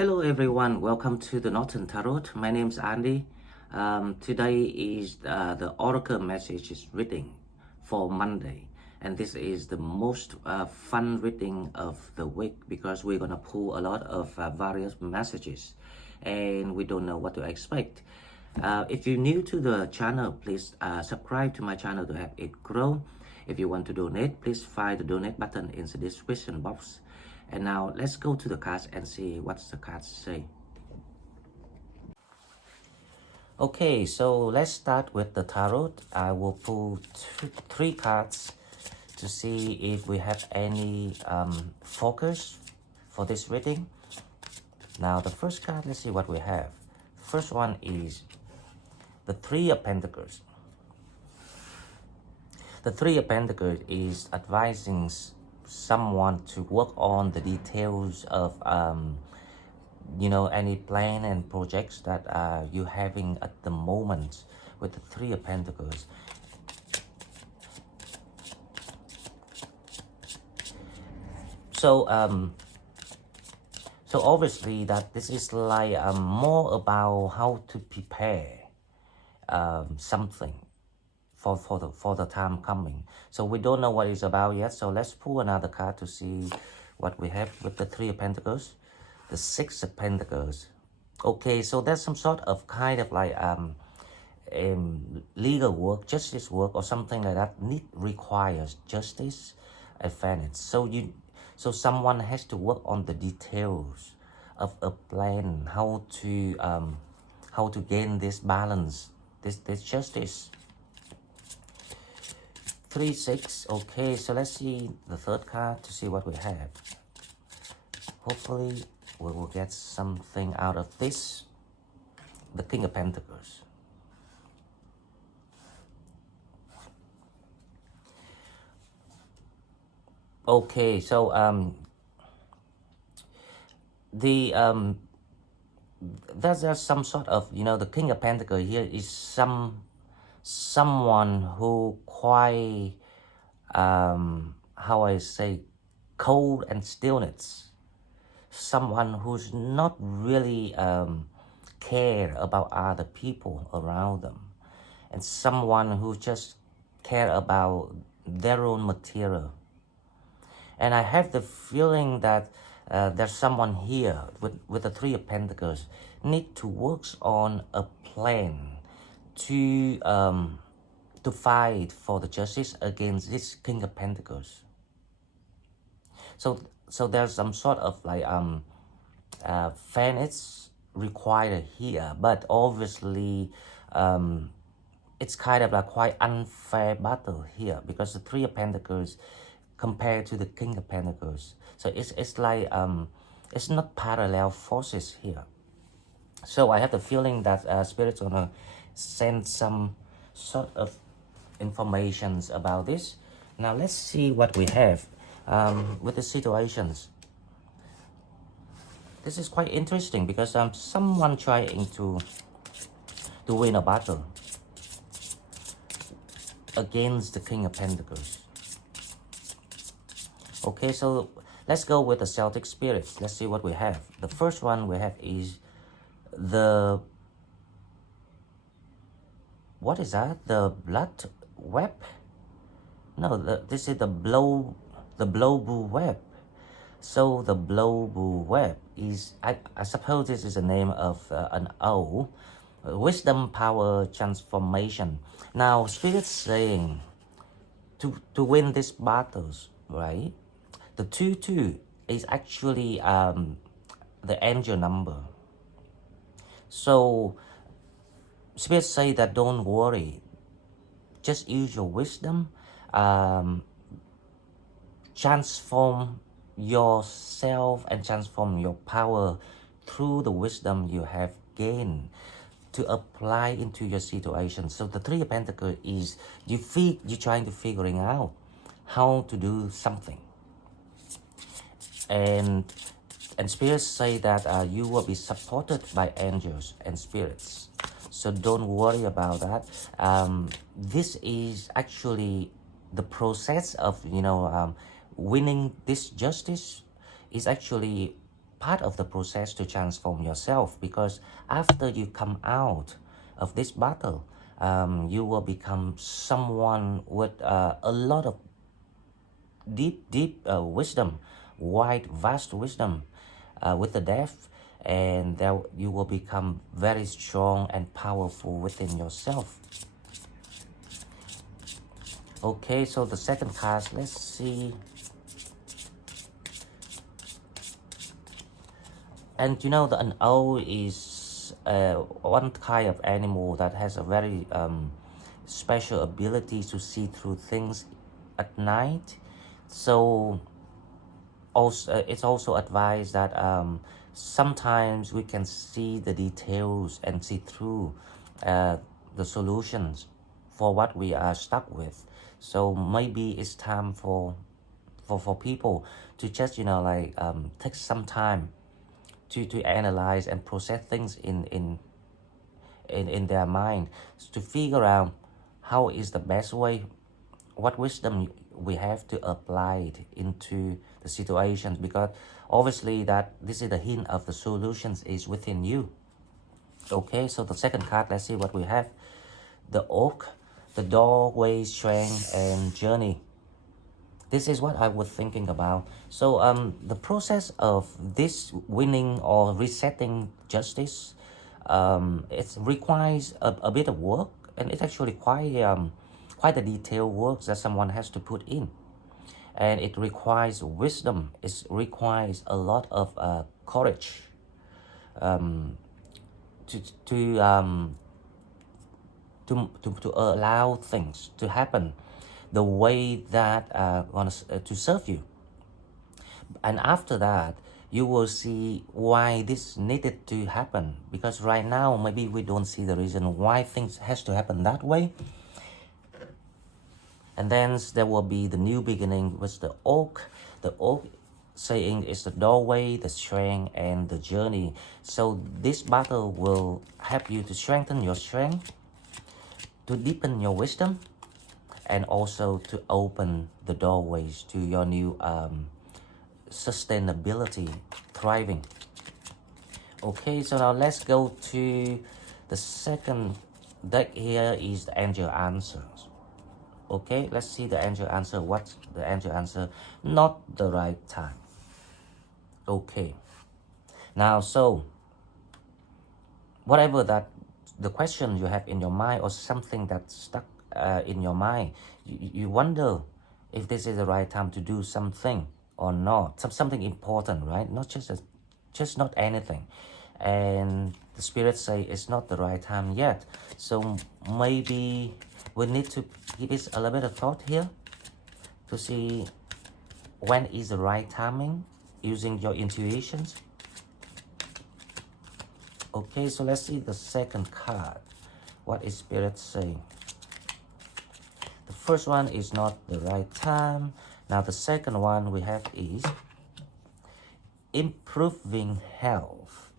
Hello everyone, welcome to the Northern Tarot. My name is Andy. Today is the Oracle Messages reading for Monday, and this is the most fun reading of the week because we're gonna pull a lot of various messages, and we don't know what to expect. If you're new to the channel, please subscribe to my channel to help it grow. If you want to donate, please find the donate button in the description box. And now let's go to the cards and see what the cards say. Okay, so let's start with the tarot. I will pull three cards to see if we have any focus for this reading. Now the first card, let's see what we have. First one is the Three of Pentacles. The Three of Pentacles is advising someone to work on the details of any plan and projects that you're having at the moment with the Three of Pentacles. So obviously that this is like more about how to prepare something for the time coming. So we don't know what it's about yet. So let's pull another card to see what we have with the Three of Pentacles. The Six of Pentacles. Okay, so there's some sort of kind of like legal work, justice work, or something like that requires justice and fairness. So someone has to work on the details of a plan, how to gain this balance, this justice. 3, 6. Okay, so let's see the third card to see what we have. Hopefully we will get something out of this. The King of Pentacles. Okay, so there's some sort of, the King of Pentacles here is someone who quite how I say, cold and stillness. Someone who's not really care about other people around them, and someone who just care about their own material. And I have the feeling that there's someone here with the Three of Pentacles need to work on a plan to fight for the justice against this King of Pentacles. So there's some sort of like fairness required here, but obviously it's kind of like quite unfair battle here because the Three of Pentacles compared to the King of Pentacles. So it's like it's not parallel forces here. So I have the feeling that Spirit's gonna send some sort of informations about this. Now let's see what we have with the situations. This is quite interesting because someone trying to win a battle against the King of Pentacles. Okay, so let's go with the Celtic spirits. Let's see what we have. The first one we have is the, what is that? The blood web? No, this is the blowbull web. So the blowbull web is, I suppose this is the name of an owl, wisdom, power, transformation. Now Spirit's saying to win these battles, right? The 2-2 is actually the angel number. So Spirit say that don't worry, just use your wisdom, transform yourself and transform your power through the wisdom you have gained to apply into your situation. So the Three of Pentacles is you're trying to figuring out how to do something, and spirits say that you will be supported by angels and spirits. So don't worry about that. This is actually the process of winning this justice is actually part of the process to transform yourself, because after you come out of this battle, you will become someone with a lot of deep wisdom, wide, vast wisdom with the depth, and that you will become very strong and powerful within yourself. Okay, so the second card, let's see. And you know, an owl is one kind of animal that has a very special ability to see through things at night. So also, it's also advised that sometimes we can see the details and see through the solutions for what we are stuck with. So maybe it's time for people to just, you know, like take some time to analyze and process things in their mind, to figure out how is the best way, what wisdom we have to apply it into the situations, because obviously that this is the hint of the solutions is within you. Okay, so the second card, let's see what we have. The oak, the doorway, strength, and journey. This is what I was thinking about. So the process of this winning or resetting justice, it requires a bit of work, and it's actually quite a detailed work that someone has to put in. And it requires wisdom. It requires a lot of courage to allow things to happen the way that to serve you. And after that, you will see why this needed to happen, because right now maybe we don't see the reason why things has to happen that way. And then there will be the new beginning with the oak. The oak saying is the doorway, the strength, and the journey. So this battle will help you to strengthen your strength, to deepen your wisdom, and also to open the doorways to your new sustainability, thriving. Okay, so now let's go to the second deck. Here is the angel answers. Okay, let's see the angel answer. What's the angel answer? Not the right time. Okay, now so whatever that the question you have in your mind, or something that's stuck in your mind, you wonder if this is the right time to do something or not, something important, right? Not just not anything. And the spirits say it's not the right time yet. So maybe we need to give it a little bit of thought here to see when is the right timing, using your intuitions. Okay, so let's see the second card. What is Spirit saying? The first one is not the right time. Now the second one we have is improving health.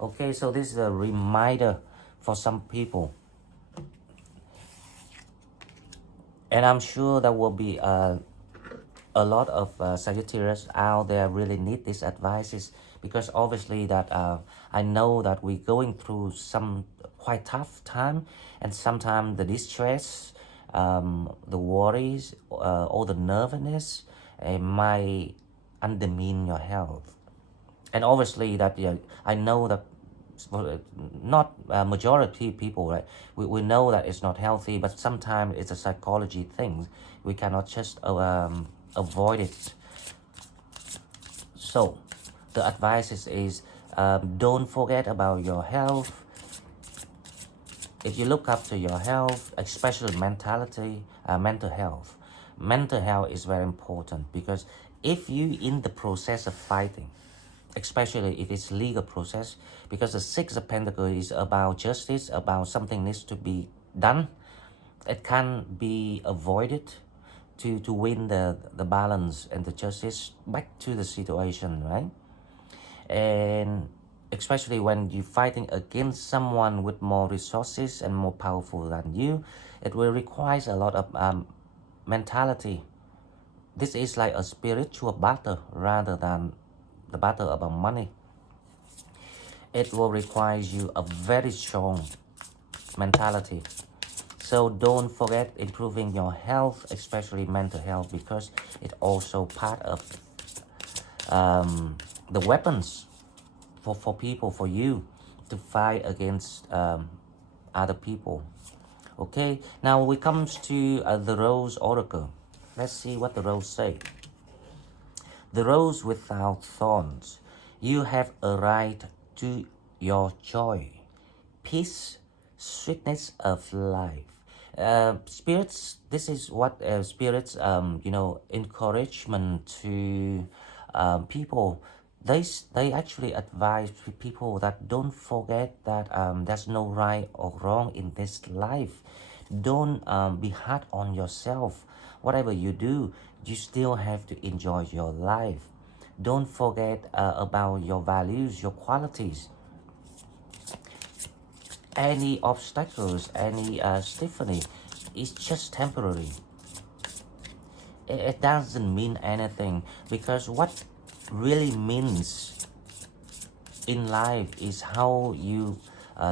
Okay, so this is a reminder for some people. And I'm sure there will be a lot of Sagittarius out there really need these advices, because obviously that I know that we're going through some quite tough time, and sometimes the distress, the worries, all the nervousness might undermine your health. And obviously that I know that not majority people, right? We know that it's not healthy, but sometimes it's a psychology thing. We cannot just avoid it. So the advice is don't forget about your health. If you look after your health, especially mental health. Mental health is very important, because if you in the process of fighting, especially if it's legal process, because the Six of Pentacles is about justice, about something needs to be done. It can be avoided to win the balance and the justice back to the situation, right? And especially when you're fighting against someone with more resources and more powerful than you, it will require a lot of mentality. This is like a spiritual battle rather than the battle about money. It will require you a very strong mentality. So don't forget improving your health, especially mental health, because it's also part of the weapons for people, for you to fight against other people. Okay, now we comes to the Rose Oracle. Let's see what the Rose say. The rose without thorns. You have a right to your joy, peace, sweetness of life. Spirits, this is what spirits, encouragement to people. They actually advise people that don't forget that there's no right or wrong in this life. Don't be hard on yourself. Whatever you do, you still have to enjoy your life. Don't forget about your values, your qualities. Any obstacles, any Stephanie, is just temporary. It doesn't mean anything, because what really means in life is how you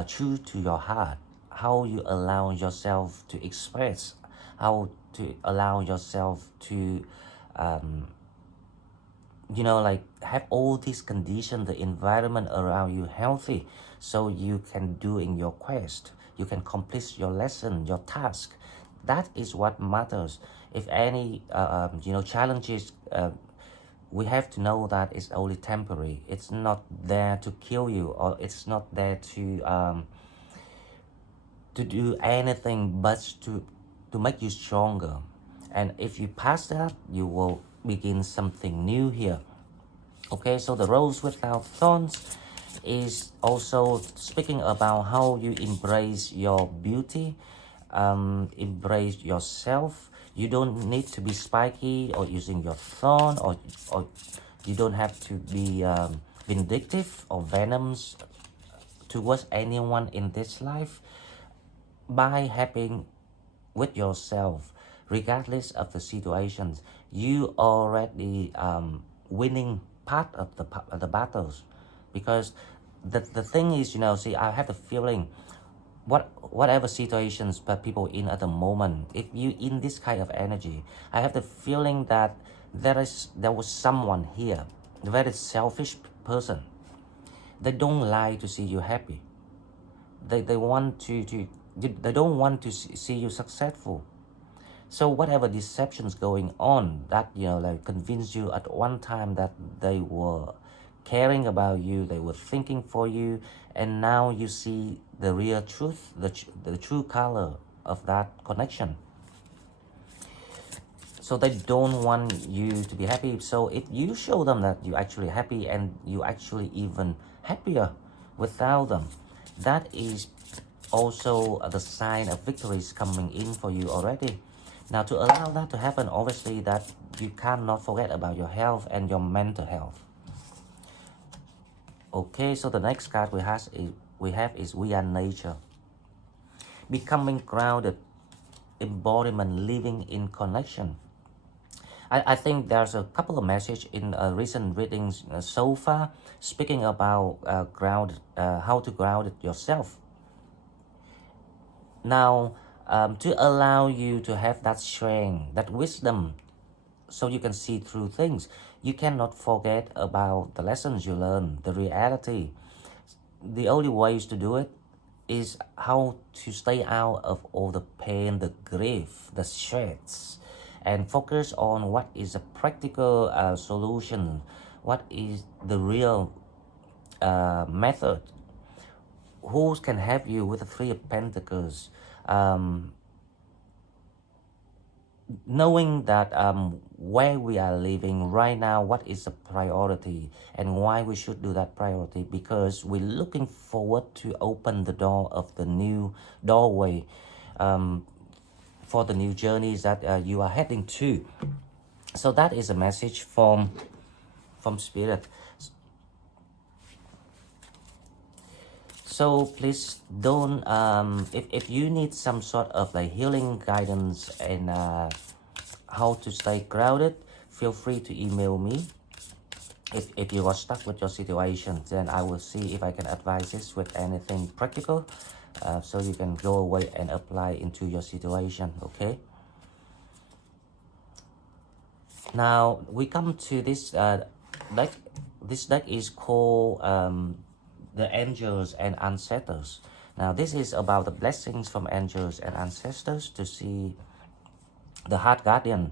true to your heart, how you allow yourself to express, how to allow yourself to have all these conditions, the environment around you healthy, so you can do in your quest, you can complete your lesson, your task. That is what matters. If any challenges, we have to know that it's only temporary. It's not there to kill you, or it's not there to do anything but to make you stronger. And if you pass that, you will begin something new here. Okay, so the rose without thorns is also speaking about how you embrace your beauty, embrace yourself. You don't need to be spiky or using your thorn, or you don't have to be vindictive or venomous towards anyone in this life. By having with yourself, regardless of the situations, you already winning part of the battles. Because the thing is, see, I have the feeling, whatever situations that people in at the moment, if you in this kind of energy, I have the feeling that there was someone here, a very selfish person. They don't like to see you happy. They want they don't want to see you successful. So whatever deceptions going on, that convince you at one time that they were caring about you, they were thinking for you, and now you see the real truth, the true color of that connection. So they don't want you to be happy. So if you show them that you're actually happy, and you actually even happier without them, that is also the sign of victories coming in for you already. Now, to allow that to happen, obviously that you cannot forget about your health and your mental health. Okay, so the next card we have is We Are Nature. Becoming grounded, embodiment, living in connection. I think there's a couple of messages in recent readings so far, speaking about how to ground yourself. Now, to allow you to have that strength, that wisdom, so you can see through things. You cannot forget about the lessons you learn, the reality. The only ways to do it is how to stay out of all the pain, the grief, the stress, and focus on what is a practical solution, what is the real method. Who can help you with the Three of Pentacles? Knowing that where we are living right now, what is the priority, and why we should do that priority, because we're looking forward to open the door of the new doorway for the new journeys that you are heading to. So that is a message from Spirit. So please don't, if you need some sort of like healing guidance and how to stay grounded, feel free to email me. if you are stuck with your situation, then I will see if I can advise this with anything practical, so you can go away and apply into your situation. Okay, now we come to this deck. This deck is called the Angels and Ancestors. Now this is about the blessings from angels and ancestors to see the Heart Guardian.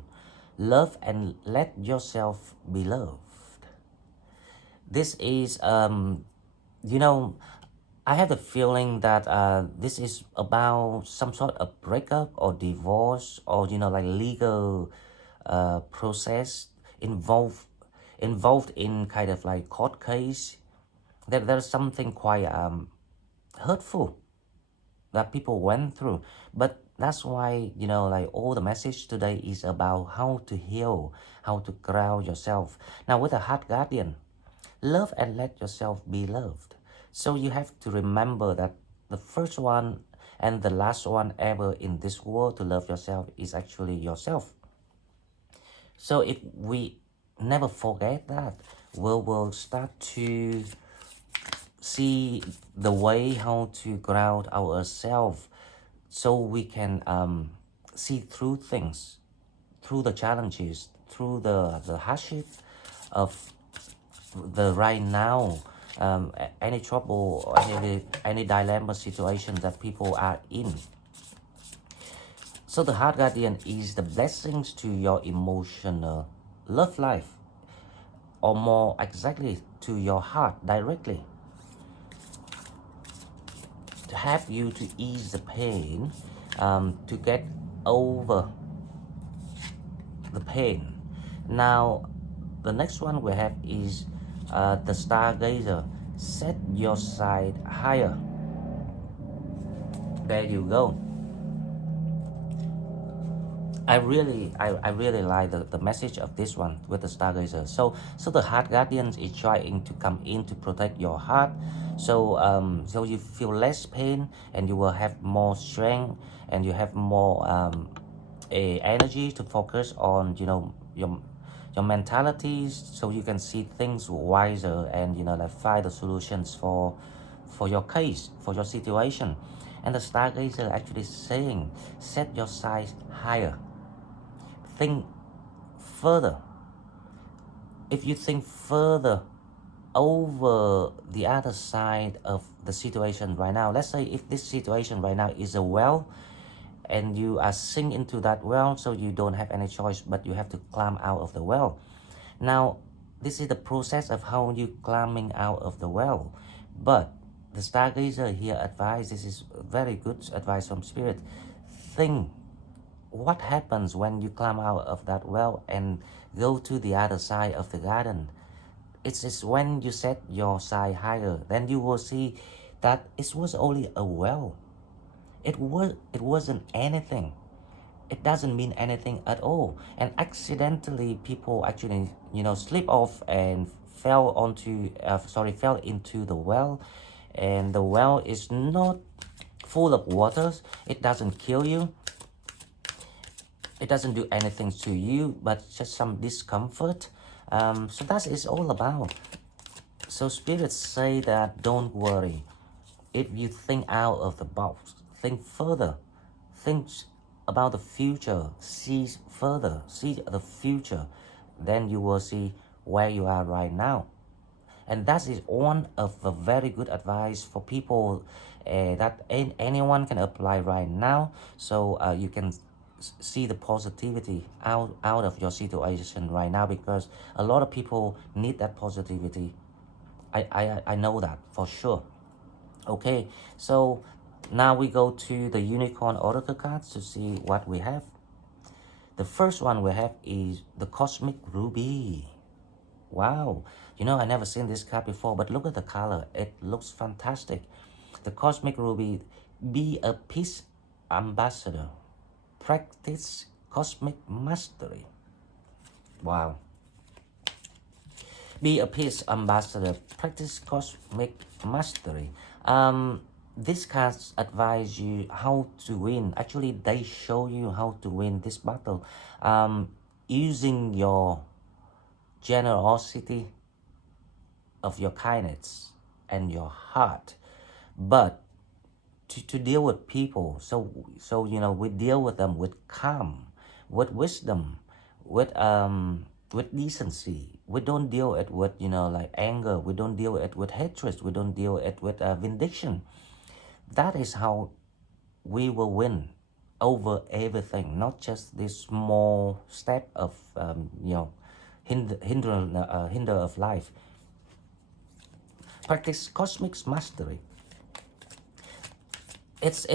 Love and let yourself be loved. This is you know, I have the feeling that this is about some sort of breakup or divorce, or like legal process involved in kind of like court case. There's something quite hurtful that people went through. But that's why, like all the message today is about how to heal, how to ground yourself. Now with the Heart Guardian, love and let yourself be loved. So you have to remember that the first one and the last one ever in this world to love yourself is actually yourself. So if we never forget that, we will start to see the way how to ground ourselves, so we can see through things, through the challenges, through the hardship of the right now, any trouble or any dilemma situation that people are in. So the Heart Guardian is the blessings to your emotional love life, or more exactly to your heart directly, to help you to ease the pain, to get over the pain. Now the next one we have is the Stargazer. Set your sight higher. There you go. I really like the message of this one with the Stargazer. So the Heart Guardians is trying to come in to protect your heart, so so you feel less pain and you will have more strength and you have more energy to focus on your mentalities, so you can see things wiser and like find the solutions for your case, for your situation. And the Stargazer actually saying, set your sights higher. Think further. If you think further over the other side of the situation right now, let's say if this situation right now is a well and you are sink into that well, so you don't have any choice but you have to climb out of the well. Now this is the process of how you climbing out of the well. But the Stargazer here advise, this is very good advice from Spirit. Think what happens when you climb out of that well and go to the other side of the garden. It's when you set your sight higher, then you will see that it was only a well. It wasn't anything. It doesn't mean anything at all. And accidentally people actually slip off and fell into the well. And the well is not full of water. It doesn't kill you. It doesn't do anything to you, but just some discomfort. So that is all about. So spirits say that don't worry. If you think out of the box, think further, think about the future, see further, see the future, then you will see where you are right now. And that is one of the very good advice for people that anyone can apply right now. So you can see the positivity out of your situation right now, because a lot of people need that positivity. I know that for sure. Okay, so now we go to the Unicorn Oracle cards to see what we have. The first one we have is the Cosmic Ruby. Wow, I never seen this card before, but look at the color. It looks fantastic. The Cosmic Ruby, be a peace ambassador. Practice cosmic mastery. Wow. Be a peace ambassador. Practice cosmic mastery. These cards advise you how to win. Actually, they show you how to win this battle. Using your generosity, of your kindness and your heart. But to deal with people, so you know, we deal with them with calm, with wisdom, with decency. We don't deal it with, you know, like anger. We don't deal it with hatred. We don't deal it with vindication. That is how we will win over everything, not just this small step of you know, hinder of life. Practice cosmic mastery. It's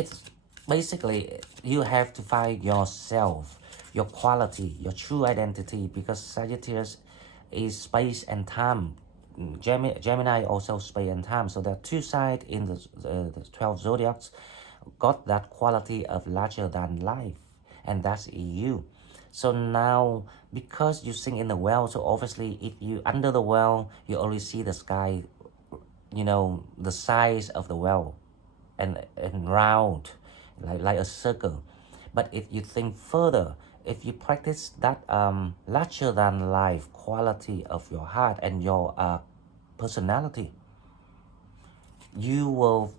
basically, you have to find yourself, your quality, your true identity, because Sagittarius is space and time. Gemini also space and time. So there are two sides in the 12 zodiacs got that quality of larger than life, and that's you. So now, because you sing in the well, so obviously if you under the well, you only see the sky, you know, the size of the well, and round, like a circle. But if you think further, if you practice that larger than life quality of your heart and your personality, you will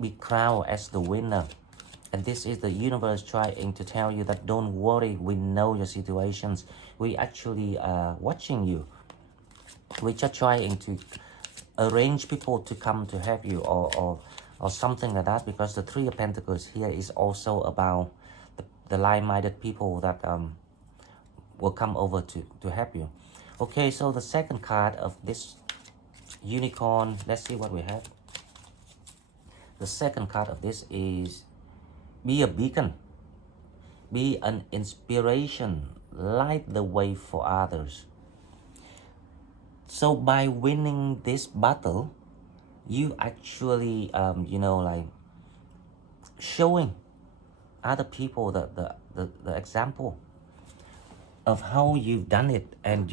be crowned as the winner. And this is the universe trying to tell you that don't worry, we know your situations. We actually watching you. We're just trying to arrange people to come to help you, or something like that, because the Three of Pentacles here is also about the like-minded people that will come over to help you. Okay, so the second card of this unicorn, let's see what we have. The second card of this is be a beacon, be an inspiration, light the way for others. So by winning this battle, you actually, you know, like showing other people the example of how you've done it, and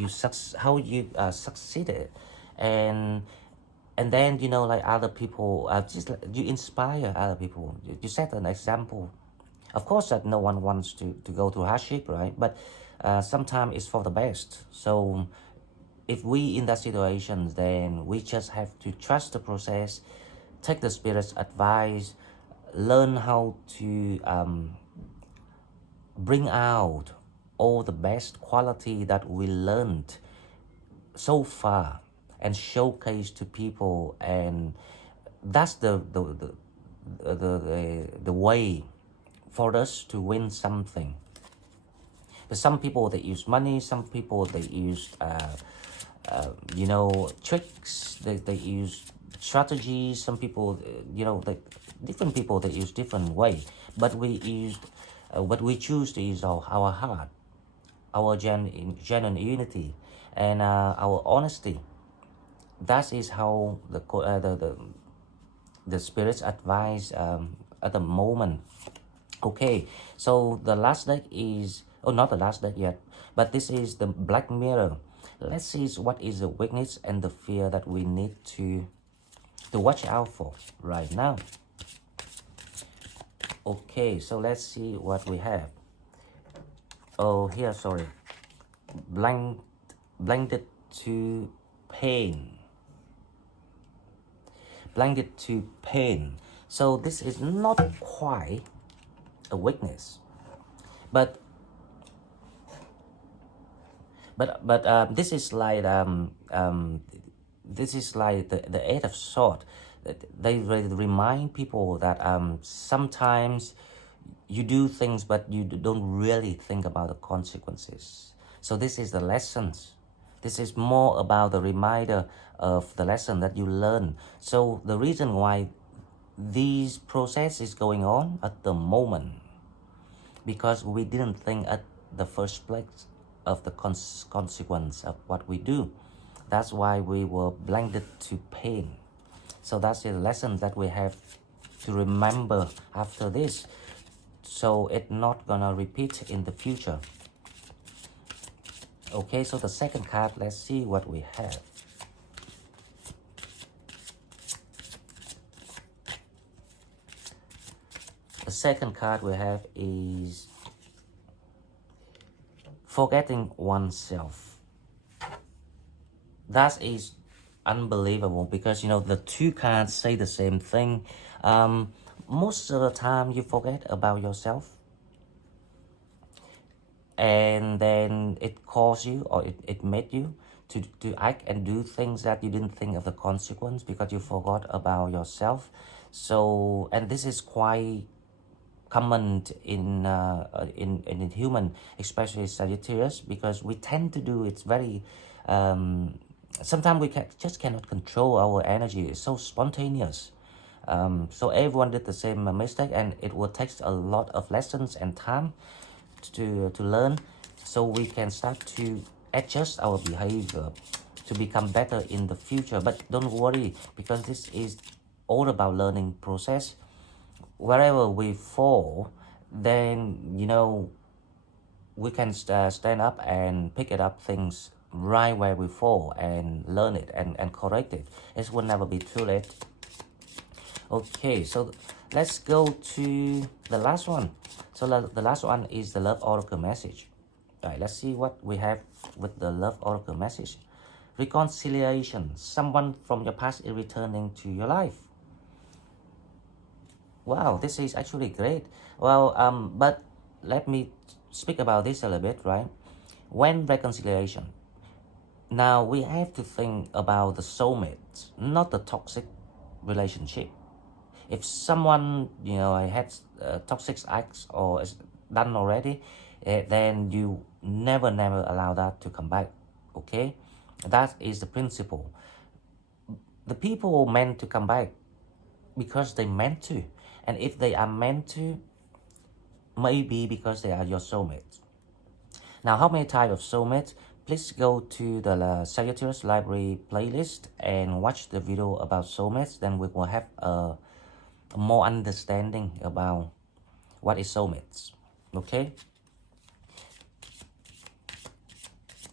how you succeeded, and then, you know, like other people, just like, you inspire other people. You set an example. Of course, that no one wants to go through hardship, right? But sometimes it's for the best. So if we in that situation, then we just have to trust the process, take the spirit's advice, learn how to bring out all the best quality that we learned so far and showcase to people. And that's the way for us to win something. But some people, they use money, some people they use you know, tricks, they use strategies, some people, you know, different people, they use different way. But we use what we choose to use our heart, our genuine unity, and our honesty. That is how the spirits advise at the moment. Okay, so the last deck is, oh, not the last deck yet, but this is the Black Mirror. Let's see what is the weakness and the fear that we need to watch out for right now. Okay, so let's see what we have. Oh, here, sorry. Blinded to pain. Blinded to pain. So this is not quite a weakness, but this is like the Eight of Swords. They remind people that sometimes you do things, but you don't really think about the consequences. So this is the lessons. This is more about the reminder of the lesson that you learn. So the reason why this process is going on at the moment, because we didn't think at the first place of the consequence of what we do. That's why we were blinded to pain. So that's the lesson that we have to remember after this, so it's not gonna repeat in the future. Okay, so the second card, let's see what we have. The second card we have is forgetting oneself. That is unbelievable, because you know the two cards say the same thing. Most of the time you forget about yourself, and then it caused you, or it made you to act and do things that you didn't think of the consequence because you forgot about yourself. So, and this is quite common in human, especially Sagittarius, because we tend to do it's very sometimes we just cannot control our energy. It's so spontaneous. So everyone did the same mistake, and it will take a lot of lessons and time to learn, so we can start to adjust our behavior to become better in the future. But don't worry, because this is all about learning process. Wherever we fall, then you know we can stand up and pick it up things right where we fall and learn it and correct it. It will never be too late. Okay, so let's go to the last one. So the last one is the love oracle message. All right, let's see what we have with the love oracle message. Reconciliation. Someone from your past is returning to your life. Wow, this is actually great. Well, but let me speak about this a little bit, right? When reconciliation. Now we have to think about the soulmates, not the toxic relationship. If someone, you know, had toxic acts or is done already, then you never allow that to come back. Okay, that is the principle. The people meant to come back because they meant to, and if they are meant to, maybe because they are your soulmates. Now, how many types of soulmates? Please go to the Sagittarius Library playlist and watch the video about soulmates. Then we will have a more understanding about what is soulmates. Okay,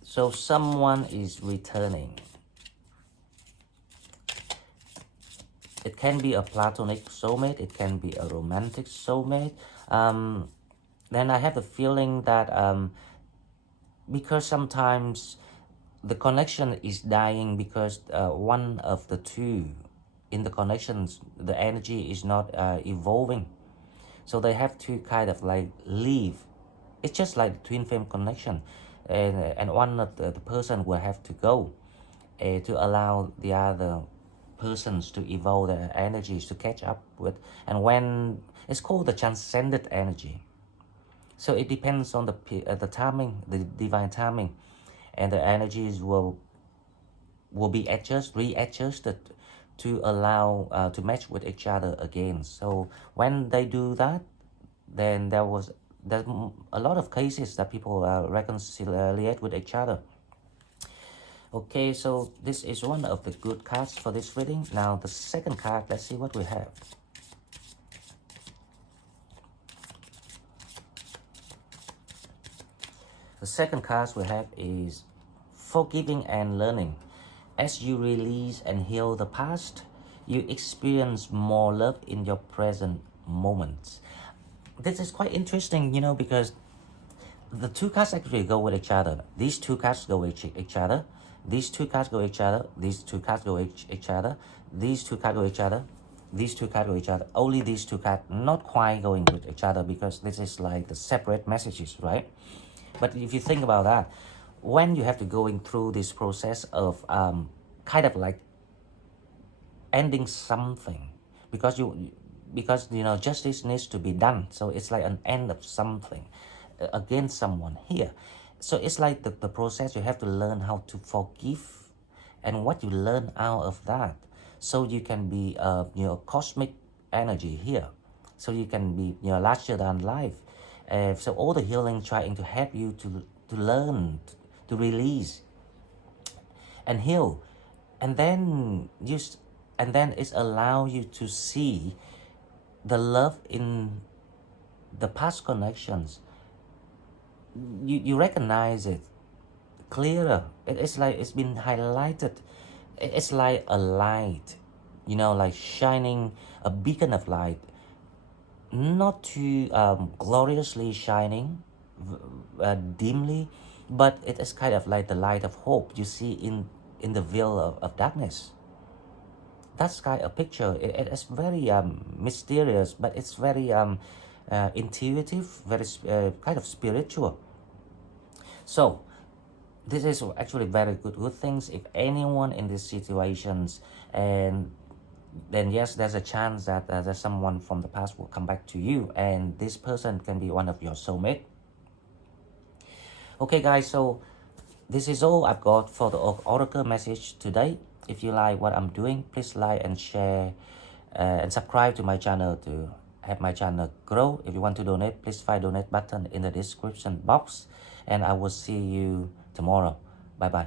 so someone is returning. It can be a platonic soulmate, it can be a romantic soulmate. Then I have the feeling that because sometimes the connection is dying because one of the two in the connections, the energy is not evolving, so they have to kind of like leave. It's just like the twin flame connection, and one of the person will have to go to allow the other persons to evolve their energies to catch up with. And when it's called the transcended energy, so it depends on the timing, the divine timing, and the energies will be readjusted to allow to match with each other again. So when they do that, then there's a lot of cases that people reconciliate with each other. Okay, so this is one of the good cards for this reading. Now the second card, let's see what we have. The second card we have is forgiving and learning. As you release and heal the past, you experience more love in your present moments. This is quite interesting, you know, because the two cards actually go with each other. These two cards go with each other. These two cards go with each other. These two cards go with each other. These two cards go with each other. These two cards go with each other. Only these two cards not quite going with each other, because this is like the separate messages, right? But if you think about that, when you have to going through this process of kind of like ending something, because you know justice needs to be done, so it's like an end of something against someone here. So it's like the process. You have to learn how to forgive, and what you learn out of that, so you can be you know, cosmic energy here, so you can be, you know, larger than life. So all the healing trying to help you to learn, to release and heal, and then it's allow you to see the love in the past connections. You recognize it clearer. It's like it's been highlighted. It's like a light, you know, like shining, a beacon of light, not too gloriously shining, dimly, but it is kind of like the light of hope you see in the veil of darkness. That's kind of picture. It's very mysterious, but it's very intuitive, very kind of spiritual. So this is actually very good things. If anyone in these situations, and then yes, there's a chance that there's someone from the past will come back to you, and this person can be one of your soulmate. Okay guys, so this is all I've got for the oracle message today. If you like what I'm doing, please like and share and subscribe to my channel to have my channel grow. If you want to donate, please find donate button in the description box, and I will see you tomorrow. Bye bye.